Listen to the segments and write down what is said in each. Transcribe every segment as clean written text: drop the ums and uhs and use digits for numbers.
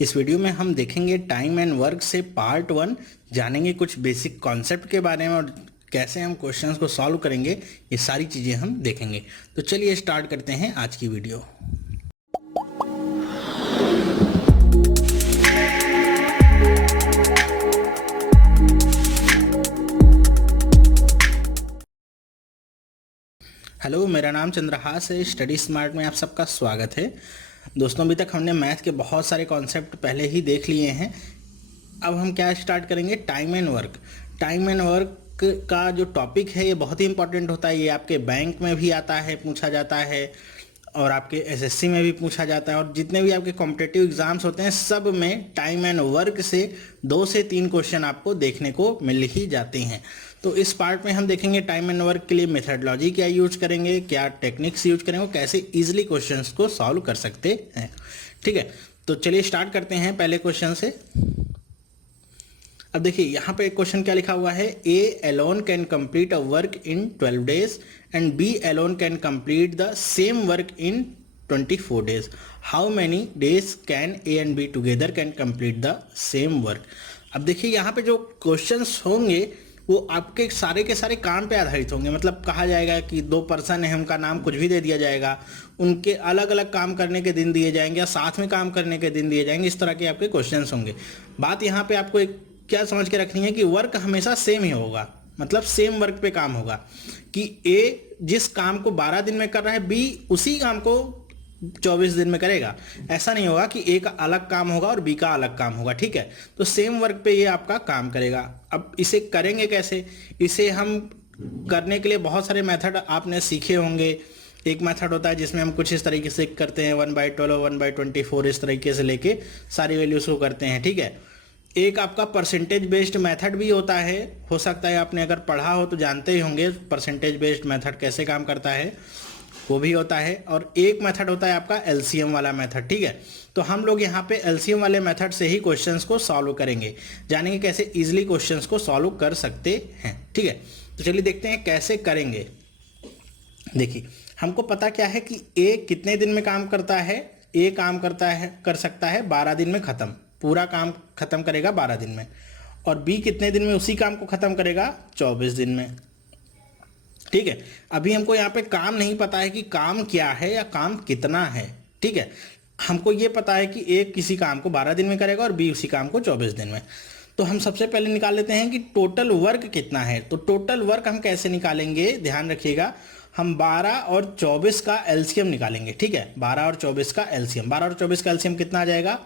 इस वीडियो में हम देखेंगे टाइम एंड वर्क से पार्ट 1, जानेंगे कुछ बेसिक कॉन्सेप्ट के बारे में और कैसे हम क्वेश्चंस को सॉल्व करेंगे, ये सारी चीज़ें हम देखेंगे। तो चलिए स्टार्ट करते हैं आज की वीडियो। हेलो, मेरा नाम चंद्रहास है। स्टडी स्मार्ट में आप सबका स्वागत है। दोस्तों, अभी तक हमने मैथ के बहुत सारे कॉन्सेप्ट पहले ही देख लिए हैं। अब हम क्या स्टार्ट करेंगे, time and work. Time and work का जो टॉपिक है ये बहुत ही इंपॉर्टेंट होता है। ये आपके बैंक में भी आता है, पूछा जाता है, और आपके एसएससी में भी पूछा जाता है, और जितने भी आपके कॉम्पिटिटिव एग्जाम्स होते हैं सब में टाइम एंड वर्क से 2 से 3 क्वेश्चन आपको देखने को मिल ही जाते हैं। तो इस पार्ट में हम देखेंगे टाइम एंड वर्क के लिए मेथडोलॉजी क्या यूज करेंगे, क्या टेक्निक्स यूज करेंगे, कैसे इजीली क्वेश्चंस को सॉल्व कर सकते हैं। ठीक है, तो चलिए स्टार्ट करते हैं पहले क्वेश्चन से। अब देखिए यहाँ पे एक क्वेश्चन क्या लिखा हुआ है, A alone can complete a work in 12 days and B alone can complete the same work in 24 days. How many days can A and B together can complete the same work. अब देखिए यहाँ पे जो questions होंगे वो आपके सारे के सारे काम पे आधारित होंगे। मतलब कहा जाएगा कि 2 पर्सन है, उनका नाम कुछ भी दे दिया जाएगा, उनके अलग अलग काम करने के दिन दिए जाएंगे या साथ में काम करने के दिन दिए जाएंगे। इस तरह के आपके क्वेश्चंस होंगे। बात यहाँ पे आपको एक क्या समझ के रखनी है कि वर्क हमेशा सेम ही होगा, मतलब सेम वर्क पे काम होगा। कि ए जिस काम को 12 दिन में कर रहा है, बी उसी काम को 24 दिन में करेगा। ऐसा नहीं होगा कि ए का अलग काम होगा और बी का अलग काम होगा। ठीक है, तो सेम वर्क पे ये आपका काम करेगा। अब इसे करेंगे कैसे, इसे हम करने के लिए बहुत सारे मेथड आपने सीखे होंगे। एक मेथड होता है जिसमें हम कुछ इस तरीके से करते हैं, 1/12 1/24 इस तरीके से लेके सारी वैल्यूज को करते हैं। ठीक है, एक आपका परसेंटेज बेस्ड मेथड भी होता है। हो सकता है आपने अगर पढ़ा हो तो जानते ही होंगे परसेंटेज बेस्ड मेथड कैसे काम करता है, वो भी होता है। और एक मेथड होता है आपका एलसीएम वाला मेथड। ठीक है, तो हम लोग यहाँ पे एलसीएम वाले मेथड से ही क्वेश्चंस को सॉल्व करेंगे, जानेंगे कैसे इजीली क्वेश्चंस को सॉल्व कर सकते हैं। ठीक है, तो चलिए देखते हैं कैसे करेंगे। देखिए हमको पता क्या है कि ए कितने दिन में काम करता है। ए काम कर सकता है 12 दिन में ख़त्म, पूरा काम खत्म करेगा 12 दिन में। और बी कितने दिन में उसी काम को खत्म करेगा, 24 दिन में। ठीक है, अभी हमको यहाँ पे काम नहीं पता है कि काम क्या है या काम कितना है। ठीक है, हमको ये पता है कि एक किसी काम को 12 दिन में करेगा और बी उसी काम को 24 दिन में। तो हम सबसे पहले निकाल लेते हैं कि टोटल वर्क कितना है। तो टोटल वर्क हम कैसे निकालेंगे, ध्यान रखिएगा। हम 12 और 24 का एलसीएम निकालेंगे। ठीक है, 12 और 24 का एलसीएम, 12 और 24 का एलसीएम कितना आ जाएगा,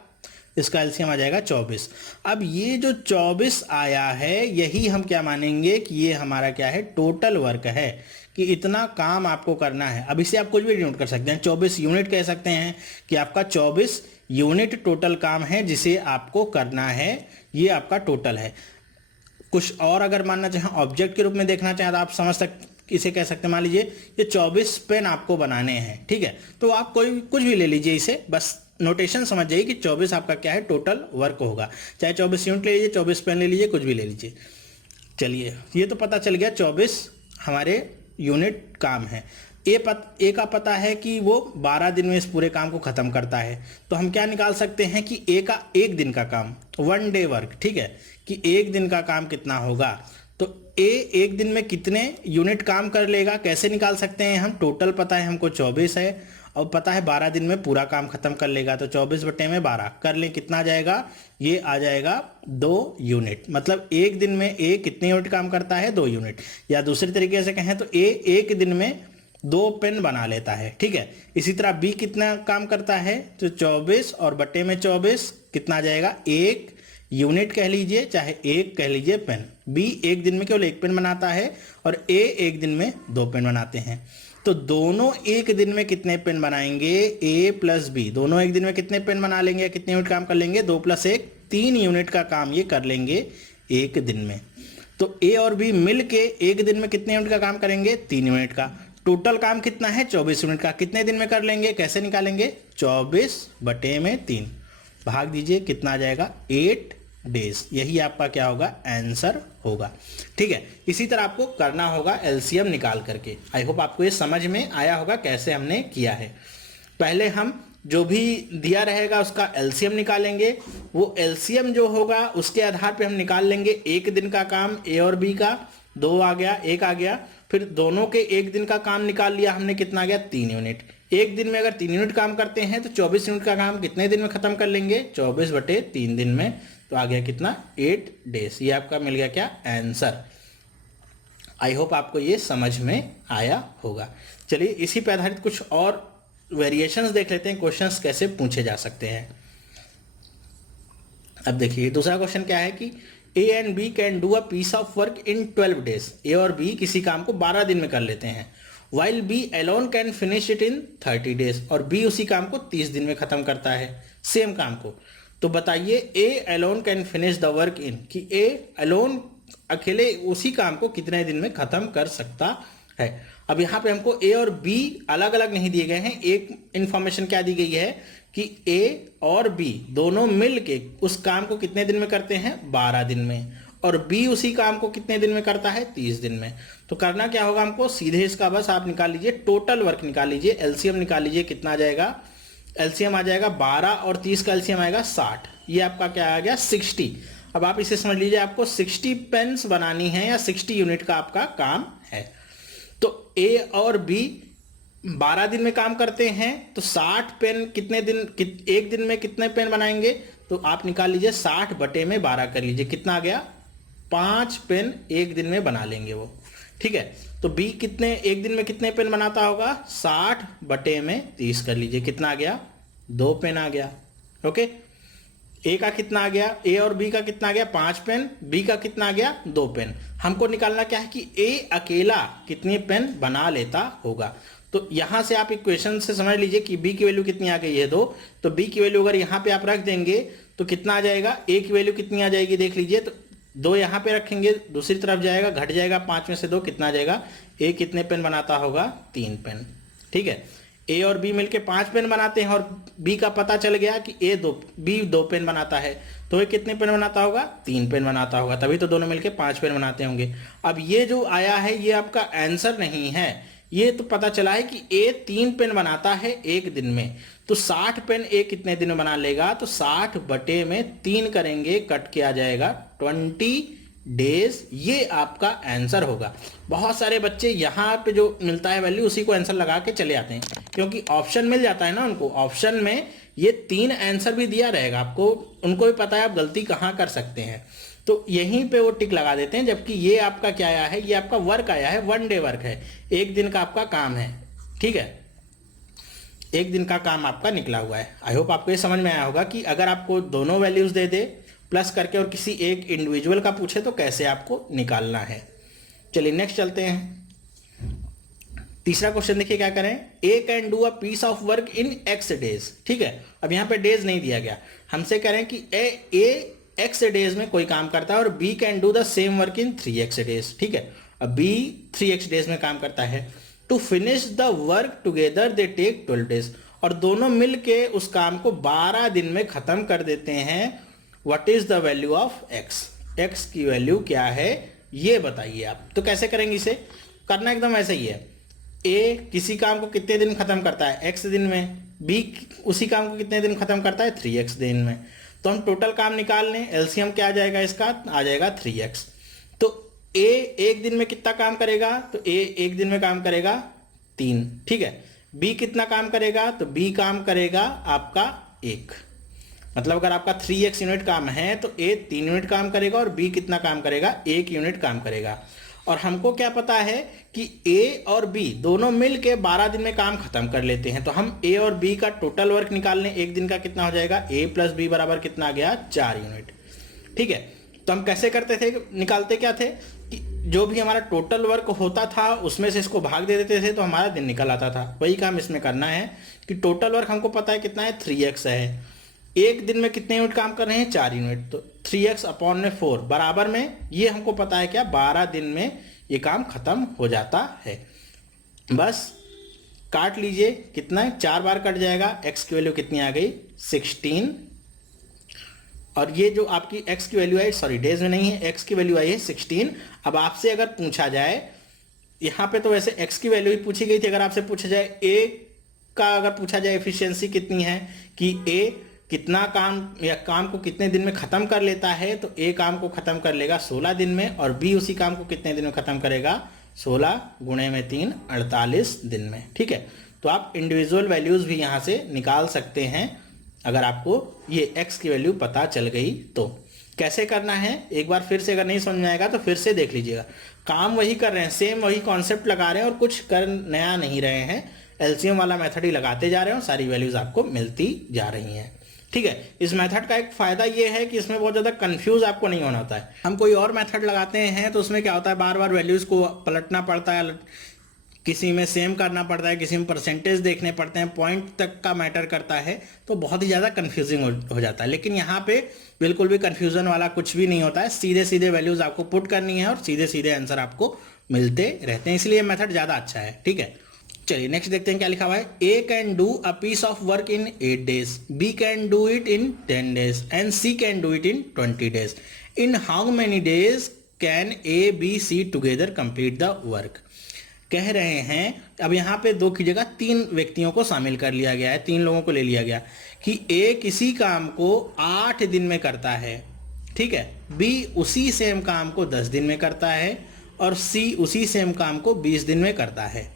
इसका एलसीएम आ जाएगा 24। अब ये जो 24 आया है यही हम क्या मानेंगे कि ये हमारा क्या है, टोटल वर्क है, कि इतना काम आपको करना है। अब इसे आप कुछ भी डिनोट कर सकते हैं, 24 यूनिट कह सकते हैं कि आपका 24 यूनिट टोटल काम है जिसे आपको करना है, ये आपका टोटल है। कुछ और अगर मानना चाहें, ऑब्जेक्ट के रूप में देखना चाहें तो आप समझ सकते, इसे कह सकते हैं, मान लीजिए ये 24 पेन आपको बनाने हैं। ठीक है, तो आप कुछ भी ले लीजिए, इसे बस नोटेशन समझ जाइए कि 24 आपका क्या है, टोटल वर्क होगा। चाहे 24 यूनिट ले लीजिए, 24 पेन ले लीजिए, कुछ भी ले लीजिए। चलिए, ये तो पता चल गया 24 हमारे यूनिट काम है। ए का पता है कि वो 12 दिन में इस पूरे काम को खत्म करता है। तो हम क्या निकाल सकते हैं कि ए का 1 दिन का काम, 1 डे वर्क। ठीक है, कि 1 दिन का काम कितना होगा। तो ए 1 दिन में कितने यूनिट काम कर लेगा, कैसे निकाल सकते हैं हम, टोटल पता है हमको 24 है और पता है 12 दिन में पूरा काम खत्म कर लेगा। तो 24/12 कर लें, कितना आ जाएगा, ये आ जाएगा 2 यूनिट। मतलब 1 दिन में ए कितने यूनिट काम करता है, 2 यूनिट। या दूसरी तरीके से कहें तो ए 1 दिन में 2 पेन बना लेता है। ठीक है, इसी तरह बी कितना काम करता है, तो 24 और बटे में 24 कितना आ जाएगा, 1 यूनिट कह लीजिए चाहे 1 कह लीजिए पेन। बी 1 दिन में केवल 1 पेन बनाता है और ए 1 दिन में 2 पेन बनाते हैं। तो दोनों 1 दिन में कितने पेन बनाएंगे, ए प्लस बी दोनों 1 दिन में कितने पेन बना लेंगे, कितने यूनिट काम कर लेंगे, 2 + 1 3 यूनिट का काम ये कर लेंगे 1 दिन में। तो ए और बी मिल के 1 दिन में कितने यूनिट का काम करेंगे, 3 यूनिट का। टोटल काम कितना है, 24 यूनिट का। कितने दिन में कर लेंगे, कैसे निकालेंगे, 24/3 भाग दीजिए, कितना आ जाएगा, 8 डेज। यही आपका क्या होगा, आंसर होगा। ठीक है, इसी तरह आपको करना होगा एलसीएम निकाल करके। आई होप आपको ये समझ में आया होगा कैसे हमने किया है। पहले हम जो भी दिया रहेगा उसका एलसीएम निकालेंगे। वो एलसीएम जो होगा उसके आधार पे हम निकाल लेंगे एक दिन का काम ए और बी का, 2 आ गया, 1 आ गया। फिर दोनों के एक दिन का काम निकाल लिया हमने, कितना आ गया 3 यूनिट। एक दिन में अगर 3 यूनिट काम करते हैं तो 24 यूनिट का काम कितने दिन में खत्म कर लेंगे, 24/3 दिन में। तो आ गया कितना, 8 डेज। ये आपका मिल गया क्या, आंसर। आई होप आपको ये समझ में आया होगा। चलिए इसी पे आधारित कुछ और वेरिएशंस देख लेते हैं, क्वेश्चंस कैसे पूछे जा सकते हैं। अब देखिए दूसरा क्वेश्चन क्या है कि A and B can do a piece of work in 12 days. A और बी किसी काम को 12 दिन में कर लेते हैं। While B alone can finish it in 30 days. और बी उसी काम को 30 दिन में खत्म करता है, सेम काम को। तो बताइए ए alone can finish the work in, कि ए अलोन अकेले उसी काम को कितने दिन में खत्म कर सकता है। अब यहाँ पे हमको ए और बी अलग अलग नहीं दिए गए हैं। एक इंफॉर्मेशन क्या दी गई है कि ए और बी दोनों मिल के उस काम को कितने दिन में करते हैं, 12 दिन में। और बी उसी काम को कितने दिन में करता है, 30 दिन में। तो करना क्या होगा हमको, सीधे इसका बस आप निकाल लीजिए, टोटल वर्क निकाल लीजिए, एलसीएम निकाल लीजिए। कितना आ जाएगा, एलसीएम आ जाएगा 12 और 30 का एलसीएम आएगा 60। ये आपका क्या आ गया, 60। अब आप इसे समझ लीजिए, आपको 60 पेन्स बनानी है या 60 यूनिट का आपका काम है। तो ए और बी 12 दिन में काम करते हैं, तो 60 पेन कितने दिन, एक दिन में कितने पेन बनाएंगे। तो आप निकाल लीजिए 60/12 कर लीजिए, कितना आ गया, 5 पेन एक दिन में बना लेंगे वो। ठीक है, तो बी कितने एक दिन में कितने पेन बनाता होगा, 60/30 कर लीजिए, कितना आ गया, 2 पेन आ गया। ओके, ए का कितना आ गया, ए और बी का कितना आ गया, 5 पेन, बी का कितना आ गया, 2 पेन। हमको निकालना क्या है कि ए अकेला कितने पेन बना लेता होगा। तो यहां से आप इक्वेशन से समझ लीजिए कि बी की वैल्यू कितनी आ गई है, 2। तो बी की वैल्यू अगर यहां पे आप रख देंगे तो कितना आ जाएगा, ए की वैल्यू कितनी आ जाएगी देख लीजिए। तो 2 यहां पे रखेंगे, दूसरी तरफ जाएगा, घट जाएगा, 5 में से 2 कितना आ जाएगा, ए कितने पेन बनाता होगा, 3 पेन। ठीक है, ए और बी मिलके 5 पेन बनाते हैं और बी का पता चल गया कि बी 2 पेन बनाता है, तो ये कितने पेन बनाता होगा, 3 पेन बनाता होगा। तभी तो दोनों मिलके 5 पेन बनाते होंगे। अब ये जो आया है ये आपका आंसर नहीं है, ये तो पता चला है कि ए 3 पेन बनाता है एक दिन में। तो 60 पेन ए कितने दिन में बना लेगा, तो 60/3 करेंगे, कट के आ जाएगा 20 डेज। ये आपका आंसर होगा। बहुत सारे बच्चे यहाँ पे जो मिलता है वैल्यू उसी को आंसर लगा के चले आते हैं, क्योंकि ऑप्शन मिल जाता है ना उनको। ऑप्शन में ये 3 आंसर भी दिया रहेगा आपको, उनको भी पता है आप गलती कहाँ कर सकते हैं, तो यहीं पे वो टिक लगा देते हैं। जबकि ये आपका क्या आया है, ये आपका वर्क आया है, 1 डे वर्क है, एक दिन का आपका काम है। ठीक है, एक दिन का काम आपका निकला हुआ है। आई होप आपको ये समझ में आया होगा कि अगर आपको दोनों वैल्यूज दे दे प्लस करके और किसी एक इंडिविजुअल का पूछे तो कैसे आपको निकालना है। चलिए नेक्स्ट चलते हैं। तीसरा क्वेश्चन देखिए क्या करें, A can do a piece of work in x days. ठीक है, अब यहाँ पे डेज नहीं दिया गया, हमसे करें कि ए x डेज में कोई काम करता है और b can do the same work in 3x days. ठीक है, अब b 3x डेज में काम करता है। To finish the work together they take 12 days. और दोनों मिलके उस काम को 12 दिन में खत्म कर देते हैं। What is the value of x, x की वैल्यू क्या है ये बताइए आप। तो कैसे करेंगे इसे, करना एकदम ऐसा ही है। ए किसी काम को कितने दिन खत्म करता है, x दिन में। b उसी काम को कितने दिन खत्म करता है, 3x दिन में। तो हम टोटल काम निकाल लें, एलसीएम क्या आ जाएगा इसका, आ जाएगा 3x। तो a एक दिन में कितना काम करेगा, तो a एक दिन में काम करेगा 3। ठीक है, b कितना काम करेगा, तो b काम करेगा आपका 1। मतलब अगर आपका 3x यूनिट काम है तो a 3 यूनिट काम करेगा और b कितना काम करेगा, 1 यूनिट काम करेगा। और हमको क्या पता है कि a और b दोनों मिल के 12 दिन में काम खत्म कर लेते हैं। तो हम a और b का टोटल वर्क निकाल लें, एक दिन का कितना हो जाएगा, a + b बराबर कितना आ गया, 4 यूनिट। ठीक है, तो हम कैसे करते थे, निकालते क्या थे कि जो भी हमारा टोटल वर्क होता था उसमें से इसको भाग दे देते थे तो हमारा दिन निकल आता था। वही काम इसमें करना है कि टोटल वर्क हमको पता है कितना है, 3x है। एक दिन में कितने यूनिट काम कर रहे हैं, 4 यूनिट। तो 3x/4 बराबर में ये हमको पता है क्या, 12 दिन में ये काम खत्म हो जाता है। बस काट लीजिए, कितना है, 4 बार कट जाएगा। x की वैल्यू कितनी आ गई, 16। और ये जो आपकी x की वैल्यू आई, सॉरी डेज में नहीं है, x की वैल्यू आई है 16। अब आपसे अगर पूछा जाए, यहाँ पे तो वैसे x की वैल्यू ही पूछी गई थी, अगर आपसे पूछा जाए a का अगर पूछा जाए एफिशिएंसी कितनी है कि ए कितना काम या काम को कितने दिन में ख़त्म कर लेता है, तो ए काम को ख़त्म कर लेगा 16 दिन में और बी उसी काम को कितने दिन में ख़त्म करेगा 16 गुणे में 3 48 दिन में। ठीक है, तो आप इंडिविजुअल वैल्यूज़ भी यहाँ से निकाल सकते हैं अगर आपको ये x की वैल्यू पता चल गई तो। कैसे करना है एक बार फिर से, अगर नहीं समझ में आएगा तो फिर से देख लीजिएगा। काम वही कर रहे हैं, सेम वही कॉन्सेप्ट लगा रहे हैं और कुछ कर नया नहीं रहे हैं, एलसीएम वाला मेथड ही लगाते जा रहे हैं और सारी वैल्यूज़ आपको मिलती जा रही हैं। ठीक है, इस मेथड का एक फ़ायदा ये है कि इसमें बहुत ज़्यादा कंफ्यूज आपको नहीं होना होता है। हम कोई और मेथड लगाते हैं तो उसमें क्या होता है, बार बार वैल्यूज़ को पलटना पड़ता है, किसी में सेम करना पड़ता है, किसी में परसेंटेज देखने पड़ते हैं, पॉइंट तक का मैटर करता है, तो बहुत ही ज़्यादा कन्फ्यूजिंग हो जाता है। लेकिन यहाँ पे बिल्कुल भी कन्फ्यूज़न वाला कुछ भी नहीं होता है, सीधे सीधे वैल्यूज़ आपको पुट करनी है और सीधे सीधे आंसर आपको मिलते रहते हैं, इसलिए मेथड ज़्यादा अच्छा है। ठीक है, चलिए नेक्स्ट देखते हैं क्या लिखा हुआ है। A can do a piece of work in 8 days, B can do it in 10 days and C can do it in 20 days। In how many days can A B C together complete the work. कह रहे हैं, अब यहाँ पे 2 की जगह 3 व्यक्तियों को शामिल कर लिया गया है, 3 लोगों को ले लिया गया कि ए किसी काम को 8 दिन में करता है, ठीक है, बी उसी सेम काम को 10 दिन में करता है और सी उसी सेम काम को 20 दिन में करता है।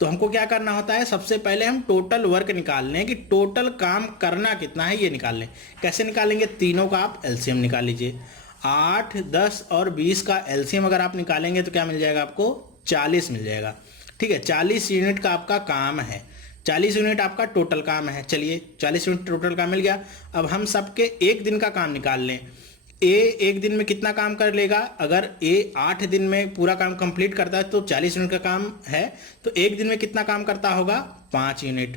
तो हमको क्या करना होता है, सबसे पहले हम टोटल वर्क निकाल लें कि टोटल काम करना कितना है ये निकाल लें। कैसे निकालेंगे, तीनों का आप एलसीएम निकाल लीजिए। 8, 10 और 20 का एलसीएम अगर आप निकालेंगे तो क्या मिल जाएगा आपको, 40 मिल जाएगा। ठीक है, 40 यूनिट का आपका काम है, 40 यूनिट आपका टोटल काम है। चलिए 40 यूनिट टोटल काम मिल गया। अब हम सबके एक दिन का काम निकाल लें। ए एक दिन में कितना काम कर लेगा, अगर ए 8 दिन में पूरा काम कंप्लीट करता है तो 40 यूनिट का काम है, तो एक दिन में कितना काम करता होगा, 5 यूनिट।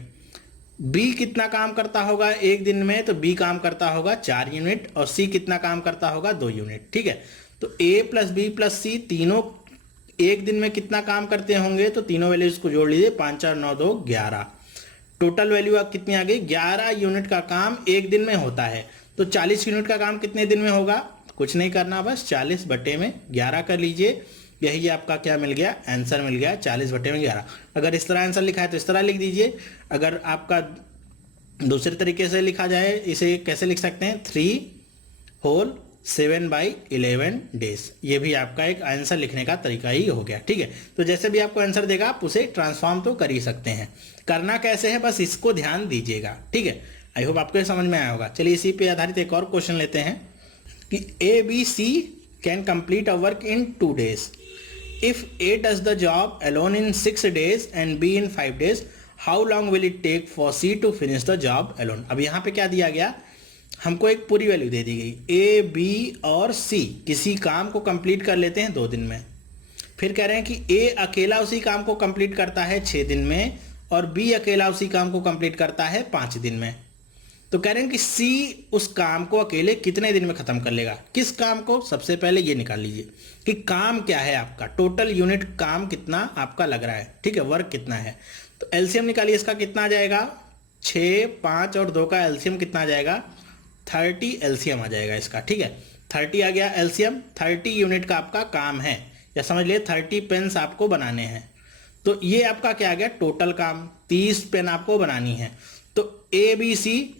बी कितना काम करता होगा एक दिन में, तो बी काम करता होगा 4 यूनिट और सी कितना काम करता होगा 2 यूनिट। ठीक है, तो ए प्लस बी प्लस सी तीनों एक दिन में कितना काम करते होंगे, तो तीनों वैल्यूज को जोड़ लीजिए, 5 और 9 2 11। टोटल वैल्यू अब कितनी आ गई, 11 यूनिट का काम एक दिन में होता है। तो 40 यूनिट का काम कितने दिन में होगा, कुछ नहीं करना, बस 40 बटे में 11 कर लीजिए। यही आपका क्या मिल गया, आंसर मिल गया 40 बटे में 11। अगर इस तरह आंसर लिखा है तो इस तरह लिख दीजिए। अगर आपका दूसरे तरीके से लिखा जाए, इसे कैसे लिख सकते हैं, 3 होल 7/11 डेज। ये भी आपका एक आंसर लिखने का तरीका ही हो गया। ठीक है, तो जैसे भी आपको आंसर देगा आप उसे ट्रांसफॉर्म तो कर ही सकते हैं। करना कैसे है बस इसको ध्यान दीजिएगा। ठीक है, आई होप आपको समझ में आया होगा। चलिए इसी पे आधारित एक और क्वेश्चन लेते हैं कि A B C can complete a work in 2 days। If A does the job alone in 6 days and B in 5 days, how long will it take for C to finish the job alone. अब यहाँ पे क्या दिया गया, हमको एक पूरी value दे दी गई, ए बी और सी किसी काम को कंप्लीट कर लेते हैं 2 दिन में। फिर कह रहे हैं कि ए अकेला उसी काम को कंप्लीट करता है 6 दिन में और बी अकेला उसी काम को कंप्लीट करता है 5 दिन में। तो कह रहे हैं कि सी उस काम को अकेले कितने दिन में खत्म कर लेगा। किस काम को, सबसे पहले ये निकाल लीजिए कि काम क्या है आपका, टोटल यूनिट काम कितना आपका लग रहा है। ठीक है, वर्क कितना है, तो एलसीएम निकालिए, इसका कितना आ जाएगा, 6, 5 और 2 का एलसीएम कितना आ जाएगा, 30 एलसीएम आ जाएगा इसका। ठीक है, 30 आ गया एलसीएम, 30 यूनिट का आपका काम है, या समझ लिए 30 पेन्स आपको बनाने हैं। तो ये आपका क्या आ गया, टोटल काम 30 पेन आपको बनानी है। तो ए बी सी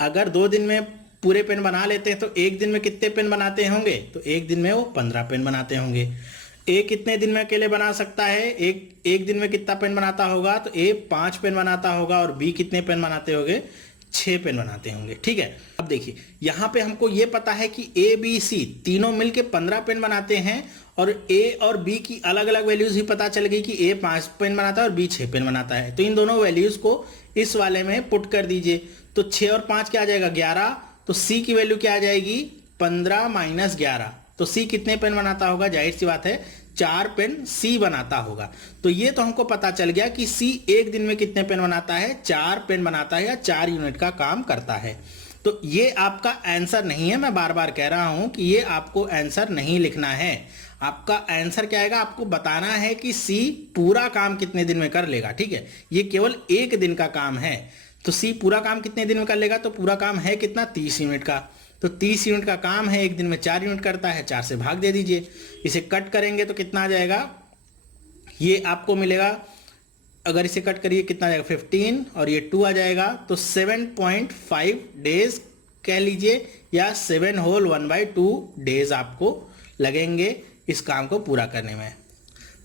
अगर 2 दिन में पूरे पेन बना लेते हैं तो एक दिन में कितने पेन बनाते होंगे, तो एक दिन में वो 15 पेन बनाते होंगे। ए कितने दिन में अकेले बना सकता है, एक दिन में कितना पेन बनाता होगा, तो ए 5 पेन बनाता होगा और बी कितने पेन बनाते होंगे, 6 पेन बनाते होंगे। ठीक है, अब देखिए यहाँ पे हमको ये पता है कि ए बी सी तीनों मिलके 15 पेन बनाते हैं और ए और बी की अलग अलग वैल्यूज ही पता चल गई कि ए 5 पेन बनाता है और बी 6 पेन बनाता है। तो इन दोनों वैल्यूज को इस वाले में पुट कर दीजिए, तो 6 और 5 क्या आ जाएगा, 11। तो सी की वैल्यू क्या आ जाएगी, 15 माइनस 11। तो सी कितने पेन बनाता होगा, जाहिर सी बात है 4 पेन सी बनाता होगा। तो ये तो हमको पता चल गया कि सी एक दिन में कितने पेन बनाता है, 4 पेन बनाता है या 4 यूनिट का काम करता है। तो ये आपका आंसर नहीं है, मैं बार बार कह रहा हूं कि ये आपको आंसर नहीं लिखना है। आपका आंसर क्या आएगा, आपको बताना है कि सी पूरा काम कितने दिन में कर लेगा। ठीक है, ये केवल एक दिन का काम है, तो सी पूरा काम कितने दिन में कर लेगा, तो पूरा काम है कितना, 30 यूनिट का। तो 30 यूनिट का काम है, एक दिन में 4 यूनिट करता है, 4 से भाग दे दीजिए। इसे कट करेंगे तो कितना आ जाएगा, ये आपको मिलेगा अगर इसे कट करिए कितना आ जाएगा 15 और ये 2 आ जाएगा, तो 7.5 डेज कह लीजिए, या 7 होल 1/2 डेज आपको लगेंगे इस काम को पूरा करने में।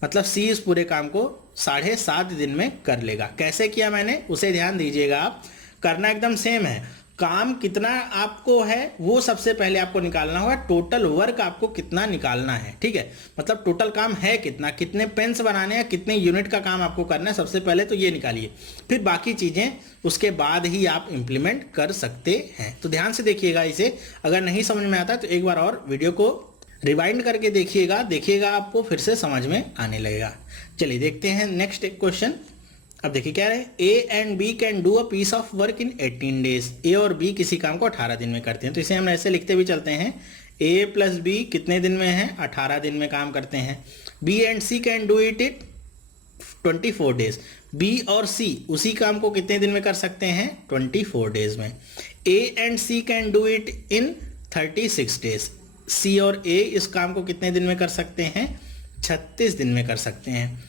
मतलब सी इस पूरे काम को 7.5 दिन में कर लेगा। कैसे किया मैंने उसे ध्यान दीजिएगा आप, करना एकदम सेम है। काम कितना आपको है वो सबसे पहले आपको निकालना होगा, टोटल वर्क आपको कितना निकालना है, ठीक है। मतलब टोटल काम है कितना, कितने पेन्स बनाने हैं, कितने यूनिट का काम आपको करना है, सबसे पहले तो ये निकालिए, फिर बाकी चीज़ें उसके बाद ही आप इम्प्लीमेंट कर सकते हैं। तो ध्यान से देखिएगा इसे, अगर नहीं समझ में आता तो एक बार और वीडियो को रिवाइंड करके देखिएगा आपको फिर से समझ में आने लगेगा। चलिए देखते हैं नेक्स्ट एक क्वेश्चन। अब देखिए क्या है, A and B can do a piece of work in 18 days. A और बी किसी काम को 18 दिन में करते हैं, तो इसे हम ऐसे लिखते भी चलते हैं, ए प्लस बी कितने दिन में है, 18 दिन में काम करते हैं। B and C can do it 24 days. B और सी उसी काम को कितने दिन में कर सकते हैं, 24 डेज में। A and C can do it in 36 days. C और ए इस काम को कितने दिन में कर सकते हैं, 36 दिन में कर सकते हैं।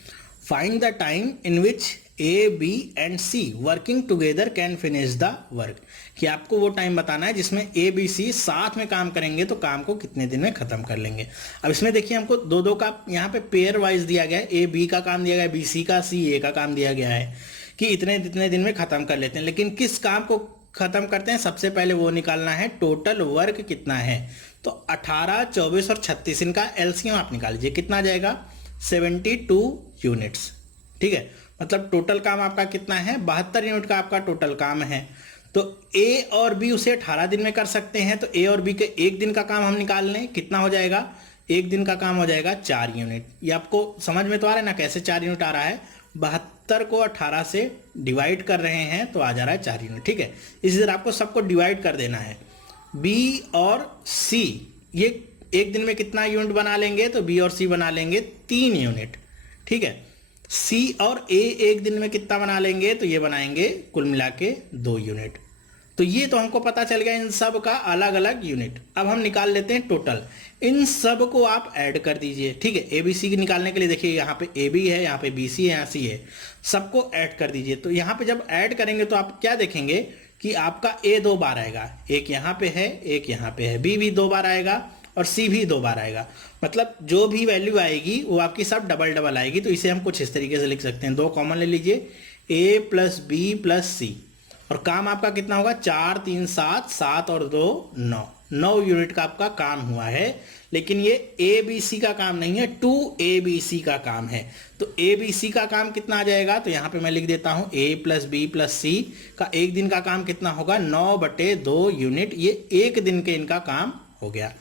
Find the time in which A B and C working together can finish the work, कि आपको वो टाइम बताना है जिसमें ए बी सी साथ में काम करेंगे तो काम को कितने दिन में खत्म कर लेंगे। अब इसमें देखिए हमको दो दो का यहाँ पे पेयर वाइज दिया गया है, ए बी का काम दिया गया है, बी सी का, सी ए का काम दिया गया है कि इतने इतने दिन में खत्म कर लेते हैं। लेकिन किस काम को खत्म करते हैं, सबसे पहले वो निकालना है टोटल वर्क कितना है। तो 18, 24 और 36 इनका एलसीएम आप निकाल लीजिए, कितना आ जाएगा 72 यूनिट्स, ठीक है। मतलब टोटल काम आपका कितना है, 72 यूनिट का आपका टोटल काम है। तो ए और बी उसे 18 दिन में कर सकते हैं, तो ए और बी के एक दिन का काम हम निकाल लें, कितना हो जाएगा, एक दिन का काम हो जाएगा 4 यूनिट। ये आपको समझ में तो आ रहा है ना कैसे 4 यूनिट आ रहा है, 72 को 18 से डिवाइड कर रहे हैं तो आ जा रहा है 4 यूनिट, ठीक है। इसी तरह आपको सबको डिवाइड कर देना है। बी और सी ये एक दिन में कितना यूनिट बना लेंगे, तो बी और सी बना लेंगे 3 यूनिट, ठीक है। सी और ए एक दिन में कितना बना लेंगे, तो ये बनाएंगे कुल मिला के 2 यूनिट। तो ये तो हमको पता चल गया इन सब का अलग अलग यूनिट। अब हम निकाल लेते हैं टोटल, इन सब को आप ऐड कर दीजिए, ठीक है। ए बी सी निकालने के लिए देखिए यहाँ पे ए बी है, यहाँ पे बी सी है, यहाँ सी है, सबको ऐड कर दीजिए। तो यहाँ पे जब ऐड करेंगे तो आप क्या देखेंगे कि आपका ए 2 बार आएगा, एक यहाँ पे है, एक यहाँ पे है, बी भी 2 बार आएगा और सी भी 2 बार आएगा। मतलब जो भी वैल्यू आएगी वो आपकी सब डबल डबल आएगी। तो इसे हम कुछ इस तरीके से लिख सकते हैं, 2 कॉमन ले लीजिए, ए प्लस बी प्लस सी, और काम आपका कितना होगा 4 3 7, 7 और 2 9 यूनिट का आपका काम हुआ है। लेकिन ये ए बी सी का काम नहीं है, 2 ए बी सी का काम है। तो ए बी सी का काम कितना आ जाएगा, तो यहाँ पे मैं लिख देता हूँ ए प्लस बी प्लस सी का एक दिन का काम कितना होगा 9/2 यूनिट। ये एक दिन के इनका काम हो गया।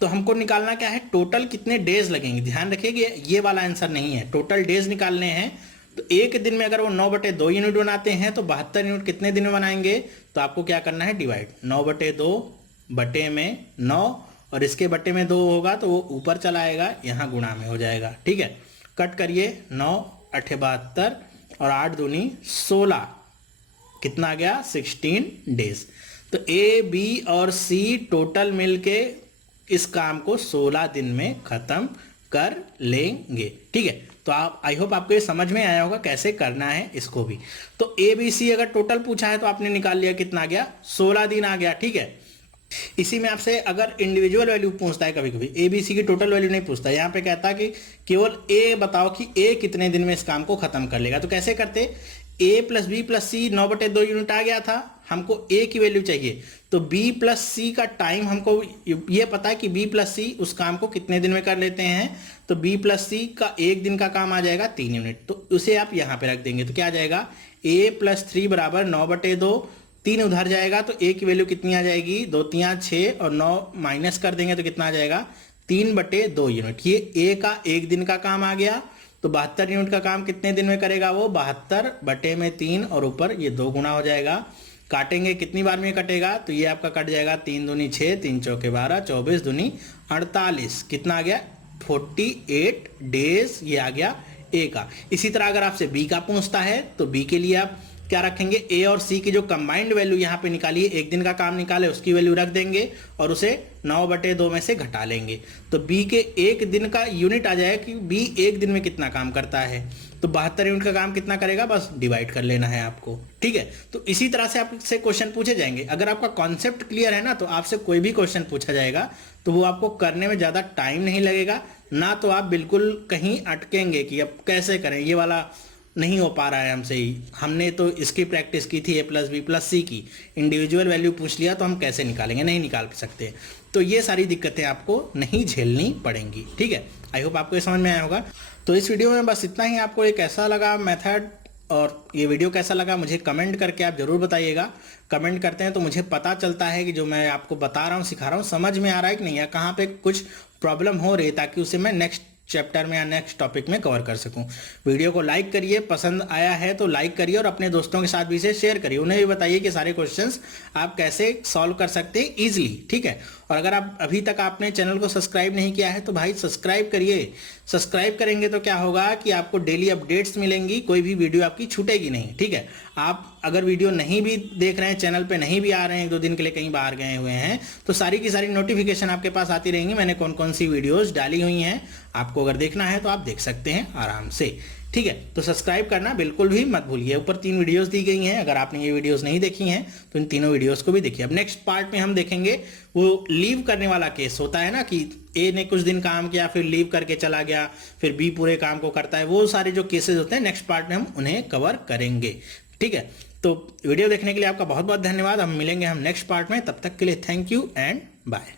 तो हमको निकालना क्या है, टोटल कितने डेज लगेंगे। ध्यान रखिए ये वाला आंसर नहीं है, टोटल डेज निकालने हैं। तो एक दिन में अगर वो 9/2 यूनिट बनाते हैं तो 72 यूनिट कितने दिन में बनाएंगे, तो आपको क्या करना है डिवाइड, 9/2 बटे में 9 और इसके बटे में 2 होगा तो वो ऊपर चला आएगा, यहाँ गुणा में हो जाएगा, ठीक है। कट करिए, 9 8 72 और 8 दूनी 16, कितना आ गया 16 डेज। तो ए बी और सी टोटल मिलके इस काम को 16 दिन में खत्म कर लेंगे, ठीक है। तो आप आई होप आपको ये समझ में आया होगा कैसे करना है इसको भी। तो ए बी सी अगर टोटल पूछा है तो आपने निकाल लिया, कितना आ गया 16 दिन आ गया, ठीक है। इसी में आपसे अगर इंडिविजुअल वैल्यू पूछता है, कभी कभी ए बी सी की टोटल वैल्यू नहीं पूछता, यहाँ पे कहता कि केवल ए बताओ कि ए कितने दिन में इस काम को खत्म कर लेगा। तो कैसे करते, ए प्लस बी प्लस सी 9/2 यूनिट आ गया था, हमको ए की वैल्यू चाहिए। तो बी प्लस सी का टाइम हमको ये पता है कि बी प्लस सी उस काम को कितने दिन में कर लेते हैं। तो बी प्लस सी का एक दिन का काम आ जाएगा 3 यूनिट, तो उसे आप यहाँ पे रख देंगे। तो क्या आ जाएगा, ए प्लस 3 बराबर 9/2, 3 उधर जाएगा तो ए की वैल्यू कितनी आ जाएगी, 2 3 6 और 9 माइनस कर देंगे तो कितना आ जाएगा 3/2 यूनिट। ये ए का एक दिन का काम आ गया। तो 72 यूनिट का काम कितने दिन में करेगा वो, 72/3 और ऊपर ये 2 गुना हो जाएगा। काटेंगे कितनी बार में कटेगा, तो ये आपका कट जाएगा 3 दूनी 6, 3 चौके 12, 24 दूनी 48, कितना आ गया 48 डेज, ये आ गया ए का। इसी तरह अगर आपसे बी का पूछता है तो बी के लिए आप क्या रखेंगे, ए और सी की जो कंबाइंड वैल्यू यहाँ पे निकाली है, एक दिन का काम निकाले उसकी वैल्यू रख देंगे और उसे 9/2 में से घटा लेंगे। तो बी के एक दिन का यूनिट आ जाएगा कि बी एक दिन में कितना काम करता है। तो 72 यूनिट का काम कितना करेगा, बस डिवाइड कर लेना है आपको। ठीक है, तो इसी तरह से आपसे क्वेश्चन पूछे जाएंगे। अगर आपका कॉन्सेप्ट क्लियर है ना, तो आपसे कोई भी क्वेश्चन पूछा जाएगा तो वो आपको करने में ज़्यादा टाइम नहीं लगेगा ना, तो आप बिल्कुल कहीं अटकेंगे कि अब कैसे करें, ये वाला नहीं हो पा रहा है हमसे ही, हमने तो इसकी प्रैक्टिस की थी a+b+c की, इंडिविजुअल वैल्यू पूछ लिया तो हम कैसे निकालेंगे, नहीं निकाल सकते। तो ये सारी दिक्कतें आपको नहीं झेलनी पड़ेंगी। ठीक है, आई होप आपको ये समझ में आया होगा। तो इस वीडियो में बस इतना ही। आपको ये कैसा लगा मेथड और ये वीडियो कैसा लगा मुझे कमेंट करके आप जरूर बताइएगा। कमेंट करते हैं तो मुझे पता चलता है कि जो मैं आपको बता रहा हूँ, सिखा रहा हूँ, समझ में आ रहा है कि नहीं, या कहाँ पे कुछ प्रॉब्लम हो रही है, ताकि उसे मैं नेक्स्ट चैप्टर में या नेक्स्ट टॉपिक में कवर कर सकूं। वीडियो को लाइक करिए, पसंद आया है तो लाइक करिए और अपने दोस्तों के साथ भी इसे शेयर करिए, उन्हें भी बताइए कि सारे क्वेश्चंस आप कैसे सॉल्व कर सकते हैं इजीली। ठीक है, और अगर आप अभी तक आपने चैनल को सब्सक्राइब नहीं किया है तो भाई सब्सक्राइब करिए। सब्सक्राइब करेंगे तो क्या होगा कि आपको डेली अपडेट्स मिलेंगी, कोई भी वीडियो आपकी छूटेगी नहीं। ठीक है, आप अगर वीडियो नहीं भी देख रहे हैं, चैनल पे नहीं भी आ रहे हैं, 1-2 दिन के लिए कहीं बाहर गए हुए हैं, तो सारी की सारी नोटिफिकेशन आपके पास आती रहेंगी, मैंने कौन कौन सी वीडियोस डाली हुई हैं। आपको अगर देखना है तो आप देख सकते हैं आराम से। ठीक है, तो सब्सक्राइब करना बिल्कुल भी मत भूलिए। ऊपर 3 वीडियोस दी गई हैं, अगर आपने ये वीडियोस नहीं देखी हैं तो इन तीनों वीडियोस को भी देखिए। अब नेक्स्ट पार्ट में हम देखेंगे वो लीव करने वाला केस होता है ना, कि ए ने कुछ दिन काम किया फिर लीव करके चला गया, फिर बी पूरे काम को करता है, वो सारे जो केसेस होते हैं नेक्स्ट पार्ट में हम उन्हें कवर करेंगे। ठीक है, तो वीडियो देखने के लिए आपका बहुत बहुत धन्यवाद। हम मिलेंगे नेक्स्ट पार्ट में, तब तक के लिए थैंक यू एंड बाय।